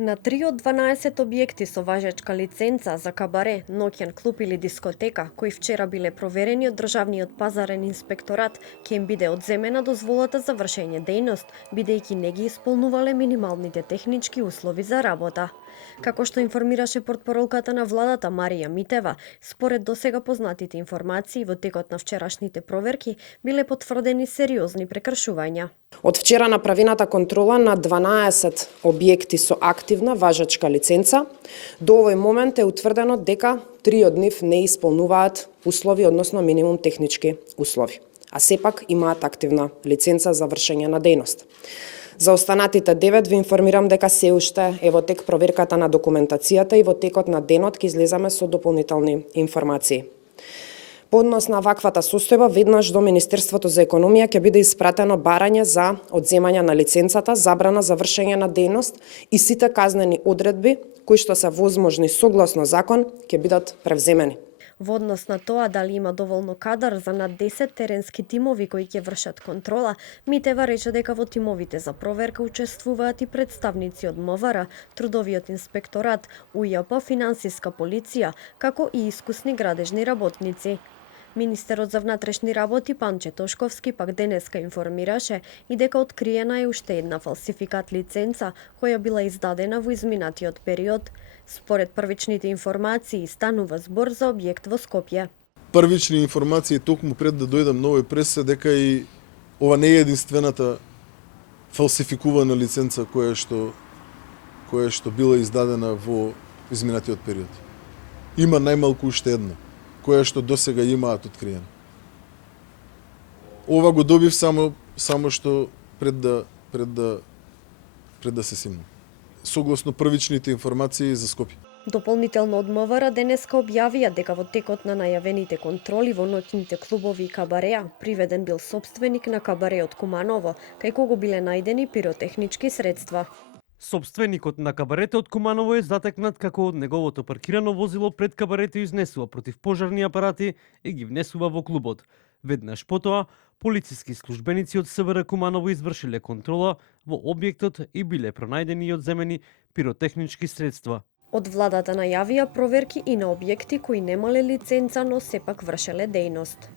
На 3 од 12 објекти со важечка лиценца за кабаре, ноќен клуб или дискотека, кои вчера биле проверени од Државниот пазарен инспекторат, ќе им биде одземена дозволата за вршење дејност, бидејќи не ги исполнувале минималните технички услови за работа. Како што информираше портпаролката на владата Марија Митева, според досега познатите информации во текот на вчерашните проверки биле потврдени сериозни прекршувања. Од вчера направената контрола на 12 објекти со активна важечка лиценца, до овој момент е утврдено дека 3 од нив не исполнуваат услови, односно минимум технички услови, а сепак имаат активна лиценца за вршење на дејност. За останатите 9 ви информирам дека се уште е во тек проверката на документацијата и во текот на денот ќе излеземе со дополнителни информации. По однос на ваквата состојба, веднаш до Министерството за економија ќе биде испратено барање за одземање на лиценцата, забрана за вршење на дејност и сите казнени одредби кои што се возможни согласно закон ќе бидат превземени. Во однос на тоа дали има доволно кадар за над 10 теренски тимови кои ќе вршат контрола, Митева рече дека во тимовите за проверка учествуваат и представници од МВР, Трудовиот инспекторат, УЈП, финансиска полиција, како и искусни градежни работници. Министерот за внатрешни работи Панче Тошковски пак денеска информираше и дека откриена е уште една фалсификат лиценца која била издадена во изминатиот период. Според првичните информации станува збор за објект во Скопје. Првични информации токму пред да дојдам на овој прес се дека и ова не е единствената фалсификувана лиценца која што била издадена во изминатиот период. Има најмалку уште една која што досега имаат откриена. Ова го добив само што пред да се симнам. Согласно првичните информации за Скопје. Дополнително од МВР денеска објавија дека во текот на најавените контроли во ноќните клубови и кабареа приведен бил сопственик на кабареот Куманово, кај кого биле најдени пиротехнички средства. Сопственикот на кабаретот Куманово е затекнат како од неговото паркирано возило пред кабарето изнесува противпожарни апарати и ги внесува во клубот. Веднаш потоа, полициски службеници од СВР Куманово извршиле контрола во објектот и биле пронајдени и одземени пиротехнички средства. Од владата најавија проверки и на објекти кои немале лиценца, но сепак вршеле дејност.